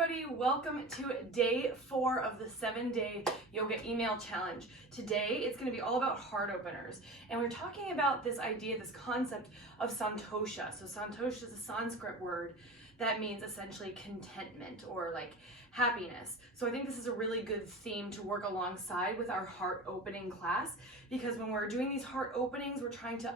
everybody, welcome to day 4 of the 7-day yoga email challenge. Today it's going to be all about heart openers, and we're talking about this idea, this concept of Santosha. So Santosha is a Sanskrit word that means essentially contentment or like happiness. So I think this is a really good theme to work alongside with our heart opening class, because when we're doing these heart openings, we're trying to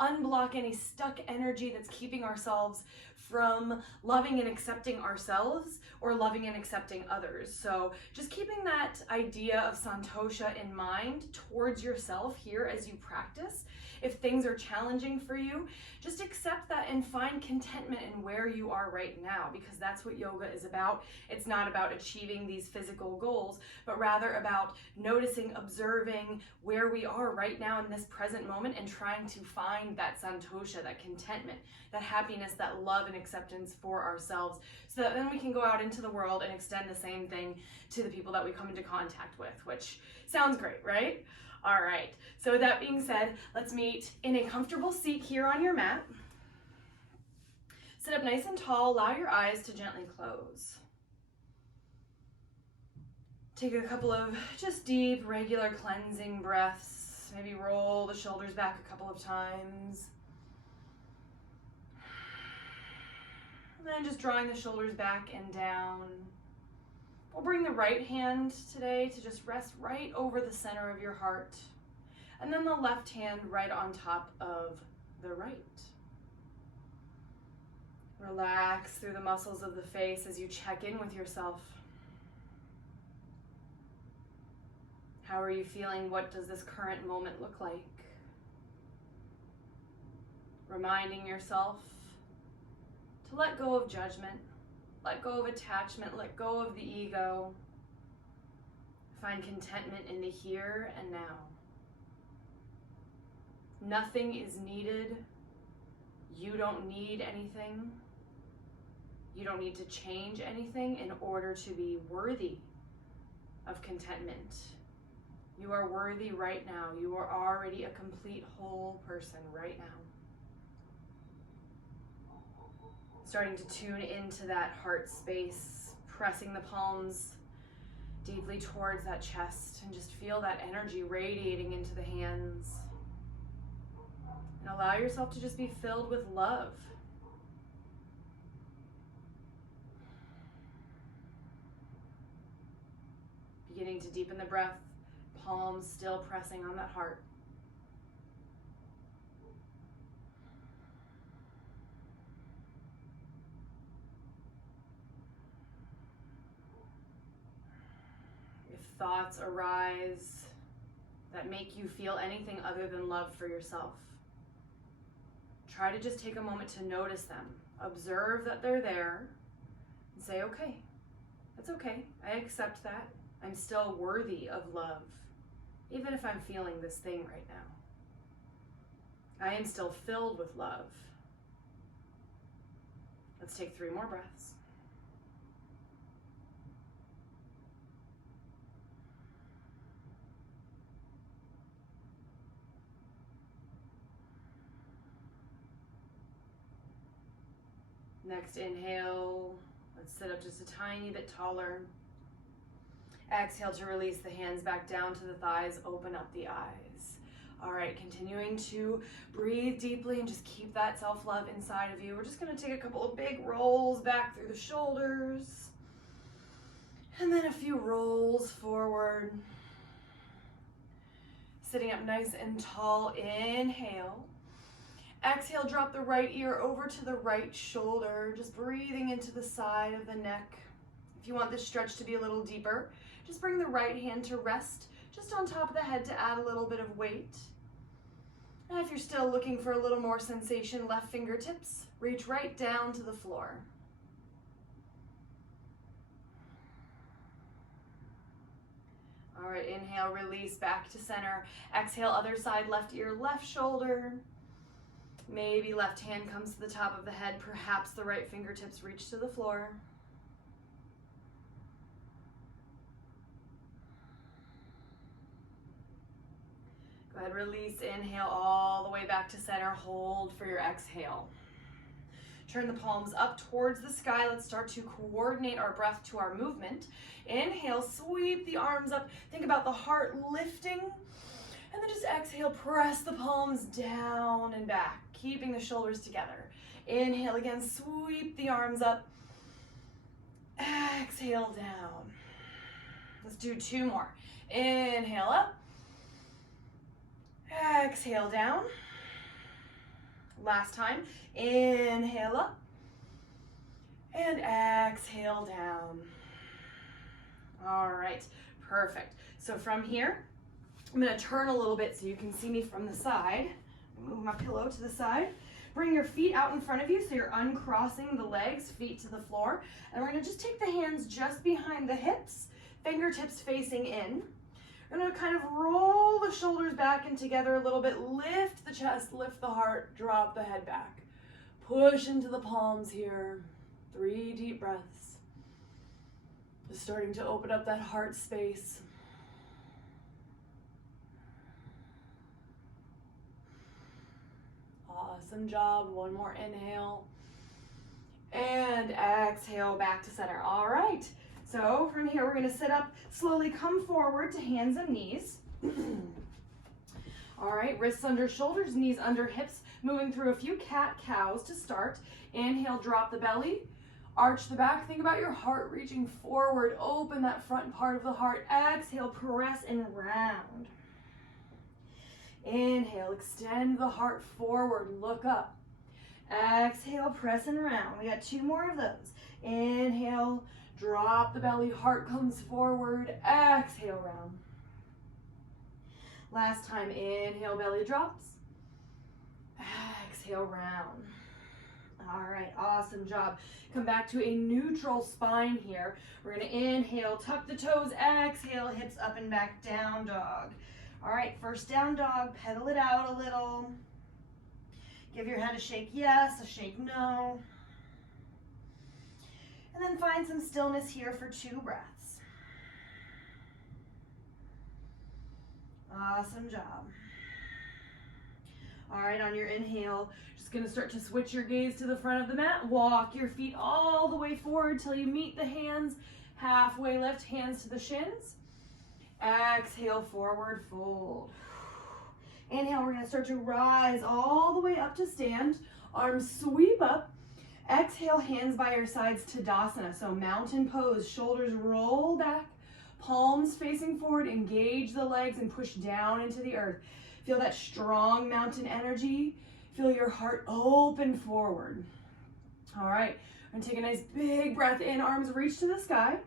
unblock any stuck energy that's keeping ourselves from loving and accepting ourselves or loving and accepting others. So just keeping that idea of Santosha in mind towards yourself here as you practice. If things are challenging for you, just accept that and find contentment in where you are right now, because that's what yoga is about. It's not about achieving these physical goals, but rather about noticing, observing where we are right now in this present moment and trying to find that Santosha, that contentment, that happiness, that love and acceptance for ourselves, so that then we can go out into the world and extend the same thing to the people that we come into contact with, which sounds great, right? All right, so with that being said, let's meet in a comfortable seat here on your mat. Sit up nice and tall, allow your eyes to gently close. Take a couple of just deep, regular cleansing breaths. Maybe roll the shoulders back a couple of times. And then just drawing the shoulders back and down. We'll bring the right hand today to just rest right over the center of your heart, and then the left hand right on top of the right. Relax through the muscles of the face as you check in with yourself. How are you feeling? What does this current moment look like? Reminding yourself to let go of judgment. Let go of attachment, let go of the ego. Find contentment in the here and now. Nothing is needed. You don't need anything. You don't need to change anything in order to be worthy of contentment. You are worthy right now. You are already a complete whole person right now. Starting to tune into that heart space, pressing the palms deeply towards that chest, and just feel that energy radiating into the hands. And allow yourself to just be filled with love. Beginning to deepen the breath, palms still pressing on that heart. Thoughts arise that make you feel anything other than love for yourself, try to just take a moment to notice them. Observe that they're there and say, okay, that's okay. I accept that. I'm still worthy of love, even if I'm feeling this thing right now. I am still filled with love. Let's take 3 more breaths. Next inhale, let's sit up just a tiny bit taller. Exhale to release the hands back down to the thighs, open up the eyes. All right, continuing to breathe deeply and just keep that self-love inside of you. We're just gonna take a couple of big rolls back through the shoulders, and then a few rolls forward. Sitting up nice and tall, inhale. Exhale, drop the right ear over to the right shoulder, just breathing into the side of the neck. If you want this stretch to be a little deeper, just bring the right hand to rest just on top of the head to add a little bit of weight. And if you're still looking for a little more sensation, left fingertips reach right down to the floor. All right, inhale, release back to center. Exhale, other side, left ear, left shoulder. Maybe left hand comes to the top of the head, perhaps the right fingertips reach to the floor. Go ahead, release, inhale all the way back to center, hold for your exhale. Turn the palms up towards the sky. Let's start to coordinate our breath to our movement. Inhale, sweep the arms up. Think about the heart lifting. And then just exhale, press the palms down and back, keeping the shoulders together. Inhale again, sweep the arms up. Exhale down. Let's do 2 more. Inhale up. Exhale down. Last time. Inhale up. And exhale down. All right, perfect. So from here, I'm going to turn a little bit so you can see me from the side. Move my pillow to the side. Bring your feet out in front of you so you're uncrossing the legs, feet to the floor. And we're going to just take the hands just behind the hips, fingertips facing in. We're going to kind of roll the shoulders back and together a little bit. Lift the chest, lift the heart, drop the head back. Push into the palms here. 3 deep breaths. Just starting to open up that heart space. Awesome job. 1 more inhale. And exhale back to center. All right. So from here, we're going to sit up, slowly come forward to hands and knees. All right, wrists under shoulders, knees under hips, moving through a few cat-cows to start. Inhale, drop the belly, arch the back. Think about your heart reaching forward. Open that front part of the heart. Exhale, press and round. Inhale, extend the heart forward, look up. Exhale, press and round. We got 2 more of those. Inhale, drop the belly, heart comes forward. Exhale, round. Last time, inhale, belly drops. Exhale, round. All right, awesome job. Come back to a neutral spine here. We're gonna inhale, tuck the toes, exhale, hips up and back, down dog. All right, first down dog, pedal it out a little. Give your head a shake yes, a shake no. And then find some stillness here for 2 breaths. Awesome job. All right, on your inhale, just gonna start to switch your gaze to the front of the mat. Walk your feet all the way forward till you meet the hands. Halfway lift, hands to the shins. Exhale, forward fold. Inhale, we're gonna start to rise all the way up to stand. Arms sweep up. Exhale, hands by your sides, Tadasana. So mountain pose, shoulders roll back, palms facing forward, engage the legs and push down into the earth. Feel that strong mountain energy. Feel your heart open forward. All right, we're gonna take a nice big breath in, arms reach to the sky.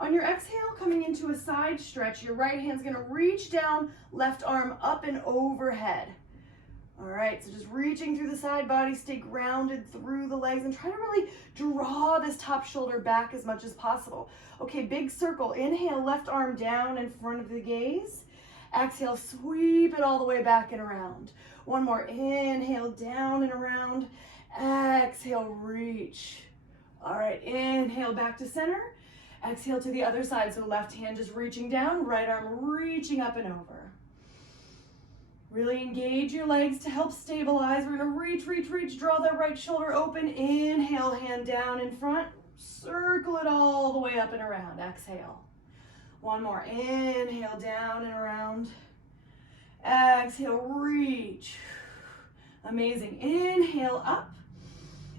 On your exhale, coming into a side stretch, your right hand's gonna reach down, left arm up and overhead. All right, so just reaching through the side body, stay grounded through the legs and try to really draw this top shoulder back as much as possible. Okay, big circle. Inhale, left arm down in front of the gaze. Exhale, sweep it all the way back and around. 1 more, inhale, down and around. Exhale, reach. All right, inhale, back to center. Exhale to the other side, so left hand just reaching down, right arm reaching up and over. Really engage your legs to help stabilize. We're gonna reach, reach, reach, draw that right shoulder open. Inhale, hand down in front. Circle it all the way up and around. Exhale. 1 more, inhale, down and around. Exhale, reach. Amazing, inhale, up.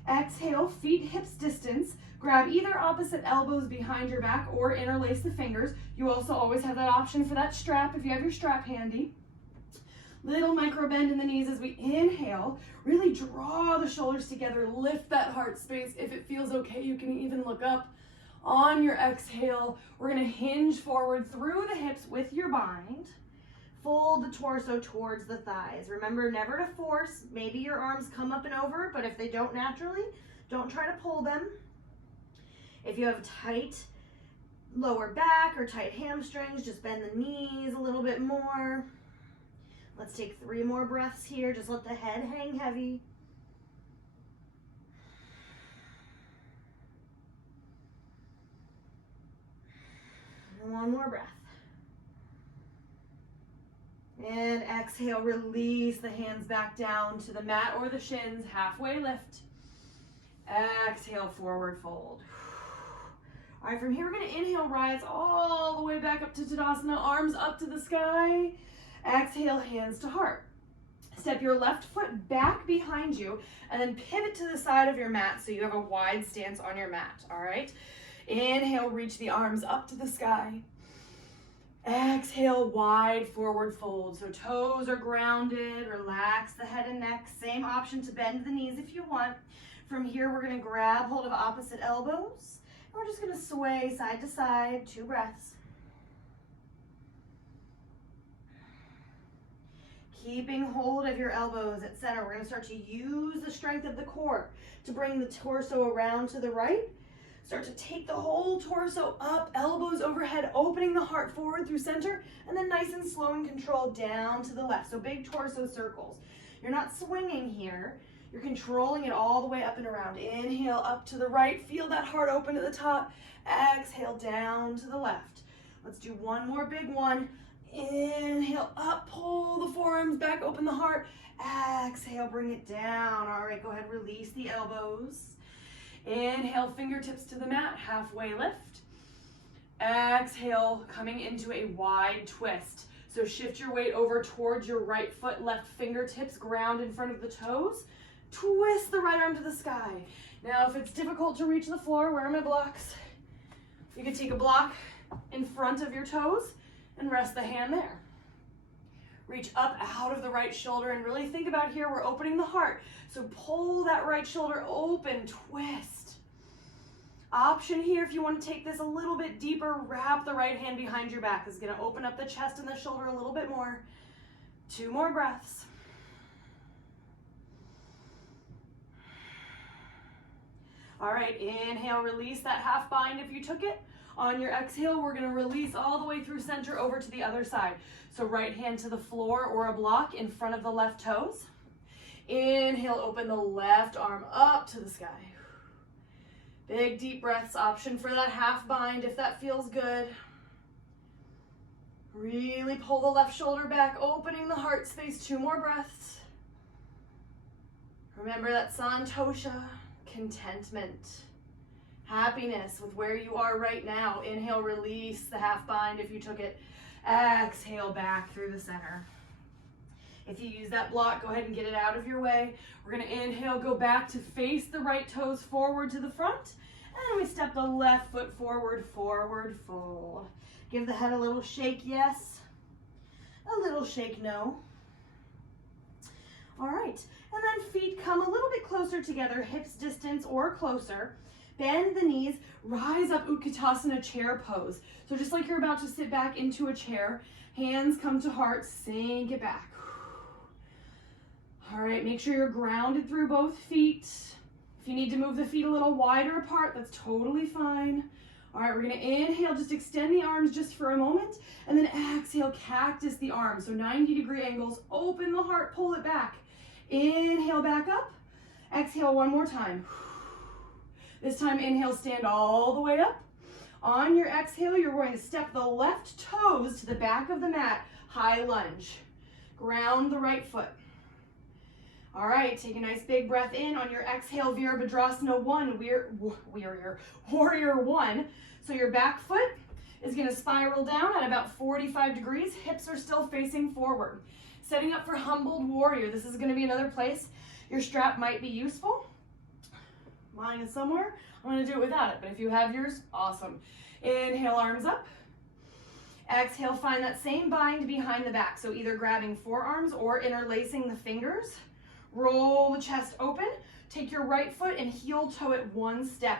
Exhale, feet hips distance. Grab either opposite elbows behind your back or interlace the fingers. You also always have that option for that strap if you have your strap handy. Little micro bend in the knees as we inhale. Really draw the shoulders together, lift that heart space. If it feels okay, you can even look up. On your exhale, we're gonna hinge forward through the hips with your bind. Fold the torso towards the thighs. Remember, never to force. Maybe your arms come up and over, but if they don't naturally, don't try to pull them. If you have tight lower back or tight hamstrings, just bend the knees a little bit more. Let's take 3 more breaths here. Just let the head hang heavy. And 1 more breath. And exhale, release the hands back down to the mat or the shins, halfway lift. Exhale, forward fold. All right, from here, we're gonna inhale, rise all the way back up to Tadasana, arms up to the sky. Exhale, hands to heart. Step your left foot back behind you and then pivot to the side of your mat so you have a wide stance on your mat, all right? Inhale, reach the arms up to the sky. Exhale, wide forward fold. So toes are grounded, relax the head and neck. Same option to bend the knees if you want. From here, we're gonna grab hold of opposite elbows. And we're just gonna sway side to side, 2 breaths. Keeping hold of your elbows at center. We're gonna start to use the strength of the core to bring the torso around to the right. Start to take the whole torso up, elbows overhead, opening the heart forward through center, and then nice and slow and controlled down to the left. So big torso circles. You're not swinging here. You're controlling it all the way up and around. Inhale up to the right. Feel that heart open at the top. Exhale down to the left. Let's do one more big one. Inhale up, pull the forearms back, open the heart. Exhale, bring it down. All right, go ahead, release the elbows. Inhale, fingertips to the mat, halfway lift. Exhale, coming into a wide twist. So shift your weight over towards your right foot, left fingertips, ground in front of the toes. Twist the right arm to the sky. Now, if it's difficult to reach the floor, where are my blocks? You could take a block in front of your toes and rest the hand there. Reach up out of the right shoulder and really think about here, we're opening the heart. So pull that right shoulder open, twist. Option here, if you want to take this a little bit deeper, wrap the right hand behind your back. This is going to open up the chest and the shoulder a little bit more. 2 more breaths. All right, inhale, release that half bind if you took it. On your exhale, we're gonna release all the way through center over to the other side. So right hand to the floor or a block in front of the left toes. Inhale, open the left arm up to the sky. Big deep breaths, option for that half bind if that feels good. Really pull the left shoulder back, opening the heart space, 2 more breaths. Remember that Santosha, contentment. Happiness with where you are right now. Inhale, release the half bind if you took it. Exhale, back through the center. If you use that block, go ahead and get it out of your way. We're gonna inhale, go back to face the right toes forward to the front. And we step the left foot forward, forward fold. Give the head a little shake, yes. A little shake, no. All right, and then feet come a little bit closer together, hips distance or closer. Bend the knees, rise up, Utkatasana chair pose. So just like you're about to sit back into a chair, hands come to heart, sink it back. All right, make sure you're grounded through both feet. If you need to move the feet a little wider apart, that's totally fine. All right, we're gonna inhale, just extend the arms just for a moment, and then exhale, cactus the arms. So 90-degree angles, open the heart, pull it back. Inhale, back up. Exhale one more time. This time, inhale, stand all the way up. On your exhale, you're going to step the left toes to the back of the mat, high lunge. Ground the right foot. All right, take a nice big breath in. On your exhale, Virabhadrasana 1, Warrior 1. So your back foot is gonna spiral down at about 45 degrees. Hips are still facing forward. Setting up for Humbled Warrior. This is gonna be another place your strap might be useful. Mine is somewhere. I'm gonna do it without it, but if you have yours, awesome. Inhale, arms up. Exhale, find that same bind behind the back. So either grabbing forearms or interlacing the fingers. Roll the chest open. Take your right foot and heel toe it 1 step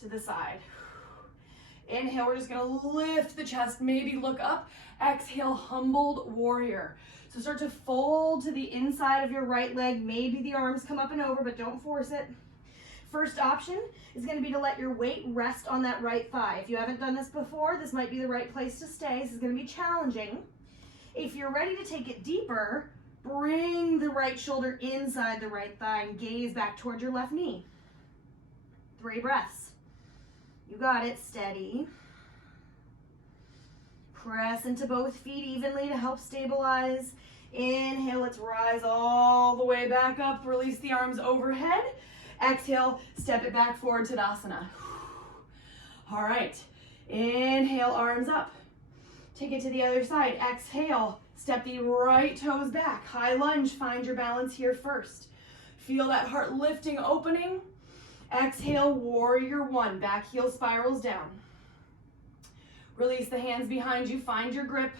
to the side. Inhale, we're just gonna lift the chest, maybe look up. Exhale, Humbled Warrior. So start to fold to the inside of your right leg. Maybe the arms come up and over, but don't force it. First option is going to be to let your weight rest on that right thigh. If you haven't done this before, this might be the right place to stay. This is going to be challenging. If you're ready to take it deeper, bring the right shoulder inside the right thigh and gaze back towards your left knee. 3 breaths. You got it. Steady. Press into both feet evenly to help stabilize. Inhale, let's rise all the way back up. Release the arms overhead. Exhale, step it back forward, Tadasana. All right, inhale, arms up. Take it to the other side. Exhale, step the right toes back. High lunge, find your balance here first. Feel that heart lifting, opening. Exhale, warrior one. Back heel spirals down. Release the hands behind you. Find your grip.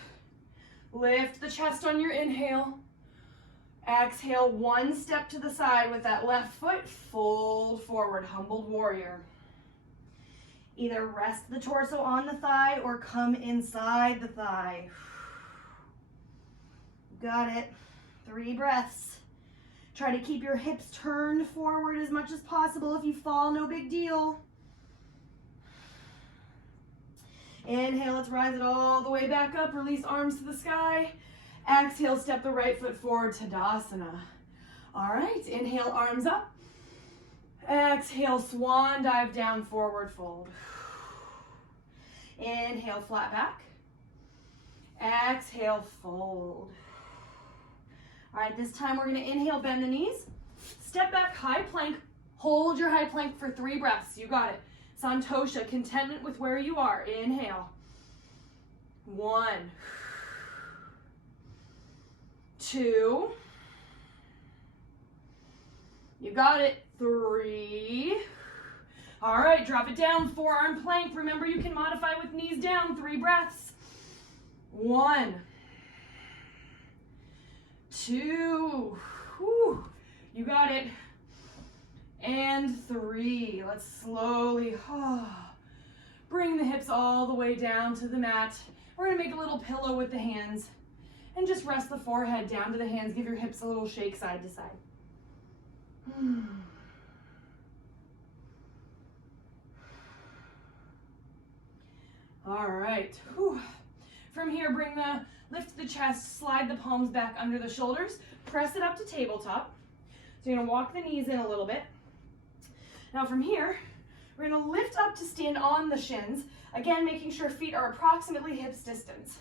Lift the chest on your inhale. Exhale, one step to the side with that left foot. Fold forward, humbled warrior. Either rest the torso on the thigh or come inside the thigh. Got it. 3 breaths. Try to keep your hips turned forward as much as possible. If you fall, no big deal. Inhale, let's rise it all the way back up. Release arms to the sky. Exhale, step the right foot forward, Tadasana. All right, inhale, arms up. Exhale, swan dive down, forward fold. Inhale, flat back. Exhale, fold. All right, this time we're gonna inhale, bend the knees. Step back, high plank. Hold your high plank for 3 breaths. You got it. Santosha, contentment with where you are. Inhale. 1, 2. You got it. 3. All right, drop it down, forearm plank. Remember, you can modify with knees down. 3 breaths. 1, 2. Whew. You got it. And 3. Let's slowly bring the hips all the way down to the mat. We're gonna make a little pillow with the hands and just rest the forehead down to the hands. Give your hips a little shake side to side. All right. Whew. From here, lift the chest, slide the palms back under the shoulders, press it up to tabletop. So you're gonna walk the knees in a little bit. Now from here, we're gonna lift up to stand on the shins. Again, making sure feet are approximately hips distance.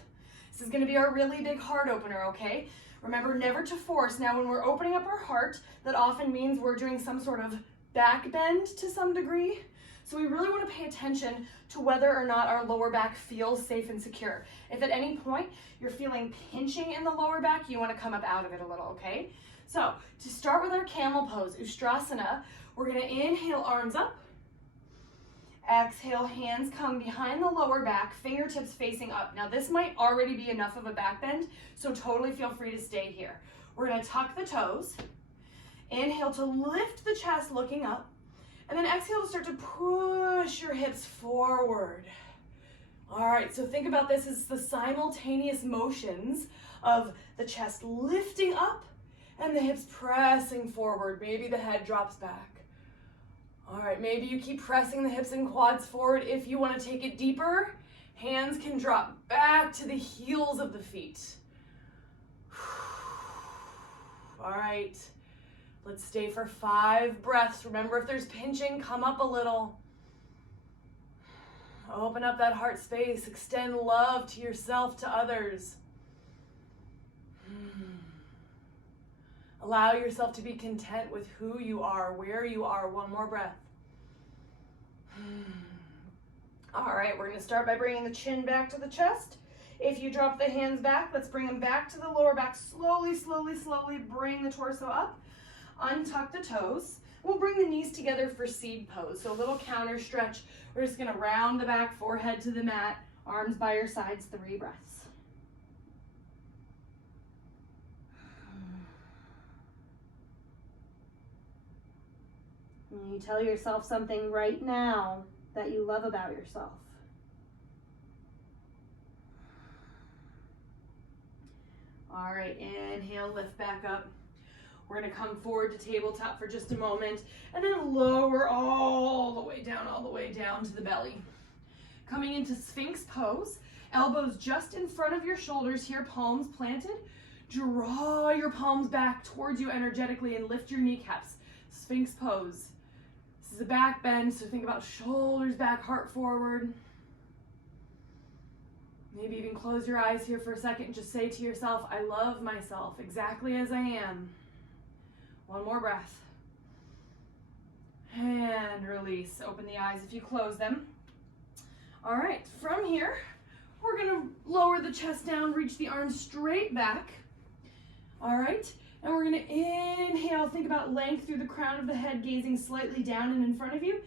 This is gonna be our really big heart opener, okay? Remember, never to force. Now, when we're opening up our heart, that often means we're doing some sort of back bend to some degree. So we really wanna pay attention to whether or not our lower back feels safe and secure. If at any point you're feeling pinching in the lower back, you wanna come up out of it a little, okay? So, to start with our camel pose, Ustrasana, we're gonna inhale, arms up. Exhale, hands come behind the lower back, fingertips facing up. Now this might already be enough of a back bend, so totally feel free to stay here. We're gonna tuck the toes. Inhale to lift the chest, looking up. And then exhale to start to push your hips forward. All right, so think about this as the simultaneous motions of the chest lifting up and the hips pressing forward. Maybe the head drops back. All right, maybe you keep pressing the hips and quads forward. If you want to take it deeper, hands can drop back to the heels of the feet. All right, let's stay for 5 breaths. Remember, if there's pinching, come up a little. Open up that heart space. Extend love to yourself, to others. Allow yourself to be content with who you are, where you are. 1 more breath. All right, we're going to start by bringing the chin back to the chest. If you drop the hands back, let's bring them back to the lower back. Slowly, slowly, slowly bring the torso up. Untuck the toes. We'll bring the knees together for seed pose. So a little counter stretch. We're just going to round the back, forehead to the mat, arms by your sides, 3 breaths. And you tell yourself something right now that you love about yourself. All right, inhale, lift back up. We're gonna come forward to tabletop for just a moment and then lower all the way down to the belly. Coming into Sphinx pose, elbows just in front of your shoulders here, palms planted. Draw your palms back towards you energetically and lift your kneecaps. Sphinx pose. This is a back bend, so think about shoulders back, heart forward. Maybe even close your eyes here for a second and just say to yourself, I love myself exactly as I am. 1 more breath. And release. Open the eyes if you close them. All right, from here, we're gonna lower the chest down, reach the arms straight back. All right, and we're gonna inhale, think about length through the crown of the head, gazing slightly down and in front of you.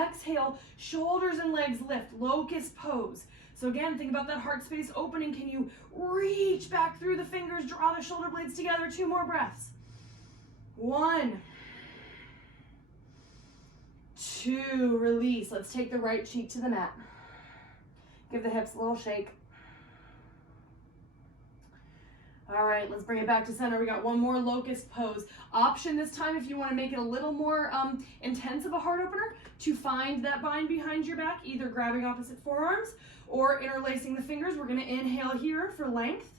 Exhale, shoulders and legs lift, locust pose. So again, think about that heart space opening. Can you reach back through the fingers, draw the shoulder blades together? 2 more breaths. 1, 2, release. Let's take the right cheek to the mat. Give the hips a little shake. All right, let's bring it back to center. We got 1 more locust pose. Option this time, if you want to make it a little more intense of a heart opener, to find that bind behind your back, either grabbing opposite forearms or interlacing the fingers. We're going to inhale here for length.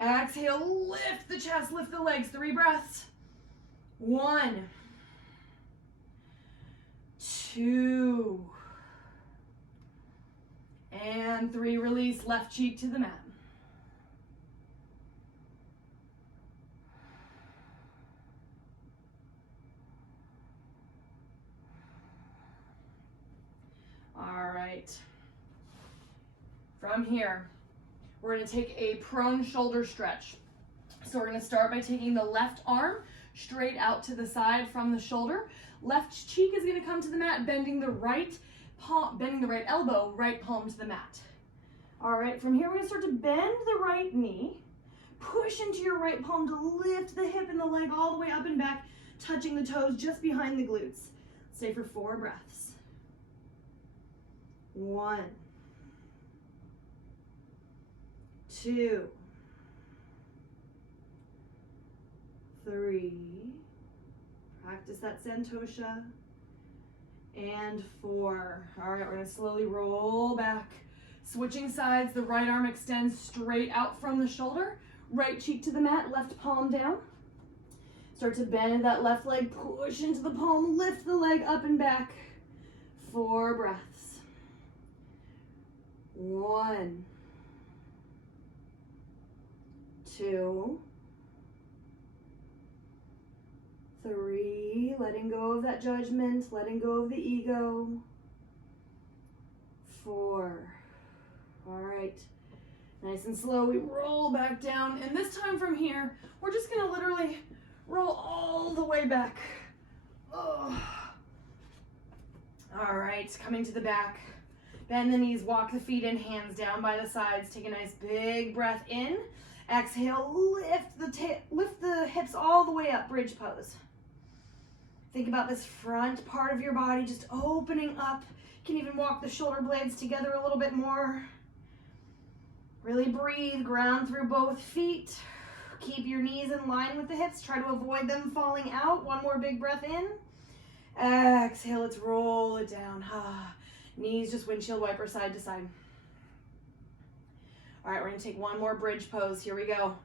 Exhale, lift the chest, lift the legs. 3 breaths. 1, 2, and 3. Release, left cheek to the mat. All right. From here, we're going to take a prone shoulder stretch. So we're going to start by taking the left arm straight out to the side from the shoulder. Left cheek is going to come to the mat, bending the right elbow, right palm to the mat. All right, from here we're going to start to bend the right knee, push into your right palm to lift the hip and the leg all the way up and back, touching the toes just behind the glutes. Stay for 4 breaths. 1, 2, 3, practice that Santosha, and 4. All right, we're gonna slowly roll back. Switching sides, the right arm extends straight out from the shoulder, right cheek to the mat, left palm down. Start to bend that left leg, push into the palm, lift the leg up and back. 4 breaths. 1, 2, 3, letting go of that judgment, letting go of the ego. 4. All right, nice and slow, we roll back down, and this time from here, we're just gonna literally roll all the way back. Oh. All right, coming to the back. Bend the knees, walk the feet in, hands down by the sides. Take a nice big breath in. Exhale, lift the hips all the way up, bridge pose. Think about this front part of your body just opening up. You can even walk the shoulder blades together a little bit more. Really breathe, ground through both feet. Keep your knees in line with the hips. Try to avoid them falling out. 1 more big breath in. Exhale, let's roll it down. Knees just windshield wiper side to side. All right, we're gonna take 1 more bridge pose. Here we go.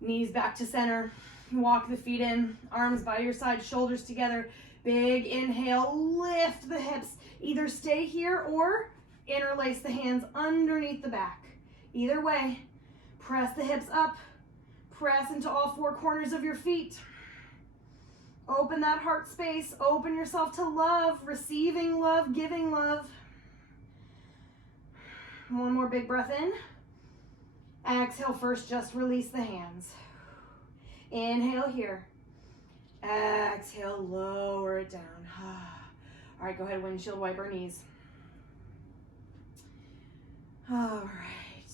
Knees back to center. Walk the feet in, arms by your side, shoulders together. Big inhale, lift the hips. Either stay here or interlace the hands underneath the back. Either way, press the hips up. Press into all 4 corners of your feet. Open that heart space. Open yourself to love, receiving love, giving love. 1 more big breath in. Exhale first, just release the hands. Inhale here. Exhale, lower it down. All right, go ahead, windshield wiper knees. All right.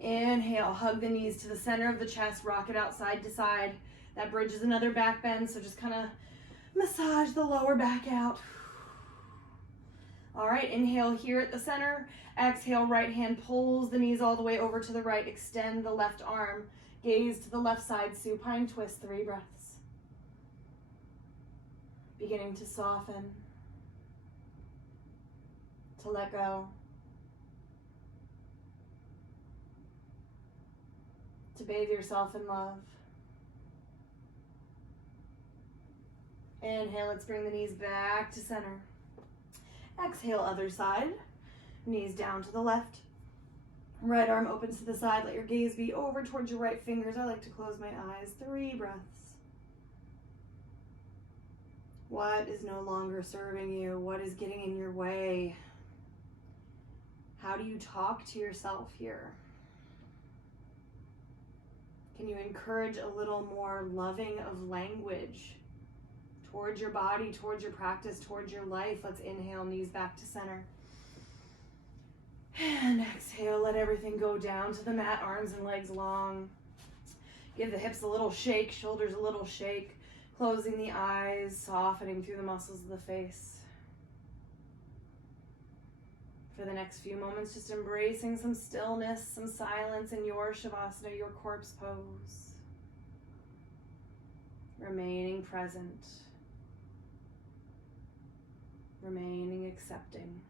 Inhale, hug the knees to the center of the chest, rock it out side to side. That bridge is another back bend, so just kind of massage the lower back out. All right, inhale here at the center. Exhale, right hand pulls the knees all the way over to the right. Extend the left arm. Gaze to the left side, supine twist, 3 breaths. Beginning to soften, to let go, to bathe yourself in love. Inhale, let's bring the knees back to center. Exhale, other side. Knees down to the left. Right arm opens to the side. Let your gaze be over towards your right fingers. I like to close my eyes. 3 breaths. What is no longer serving you? What is getting in your way? How do you talk to yourself here? Can you encourage a little more loving of language towards your body, towards your practice, towards your life? Let's inhale, knees back to center. And exhale, let everything go down to the mat, arms and legs long. Give the hips a little shake, shoulders a little shake. Closing the eyes, softening through the muscles of the face. For the next few moments, just embracing some stillness, some silence in your Shavasana, your corpse pose. Remaining present. Remaining accepting.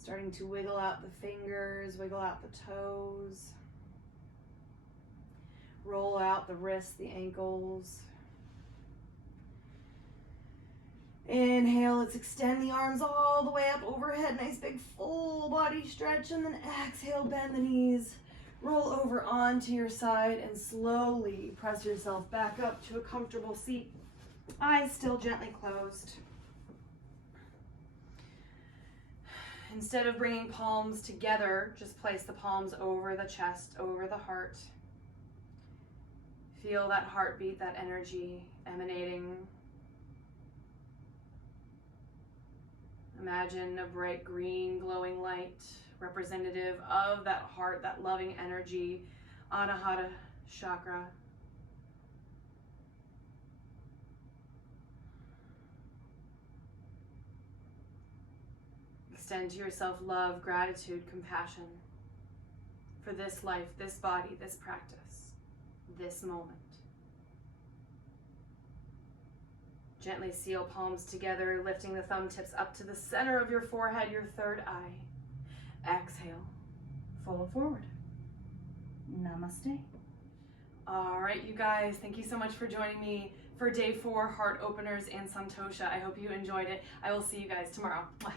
Starting to wiggle out the fingers, wiggle out the toes. Roll out the wrists, the ankles. Inhale, let's extend the arms all the way up overhead. Nice big full body stretch. And then exhale, bend the knees. Roll over onto your side and slowly press yourself back up to a comfortable seat. Eyes still gently closed. Instead of bringing palms together, just place the palms over the chest, over the heart. Feel that heartbeat, that energy emanating. Imagine a bright green glowing light representative of that heart, that loving energy, Anahata chakra. Extend to yourself love, gratitude, compassion for this life, this body, this practice, this moment. Gently seal palms together, lifting the thumb tips up to the center of your forehead, your third eye. Exhale, fold forward. Namaste. All right, you guys, thank you so much for joining me for day 4, Heart Openers and Santosha. I hope you enjoyed it. I will see you guys tomorrow. Mwah.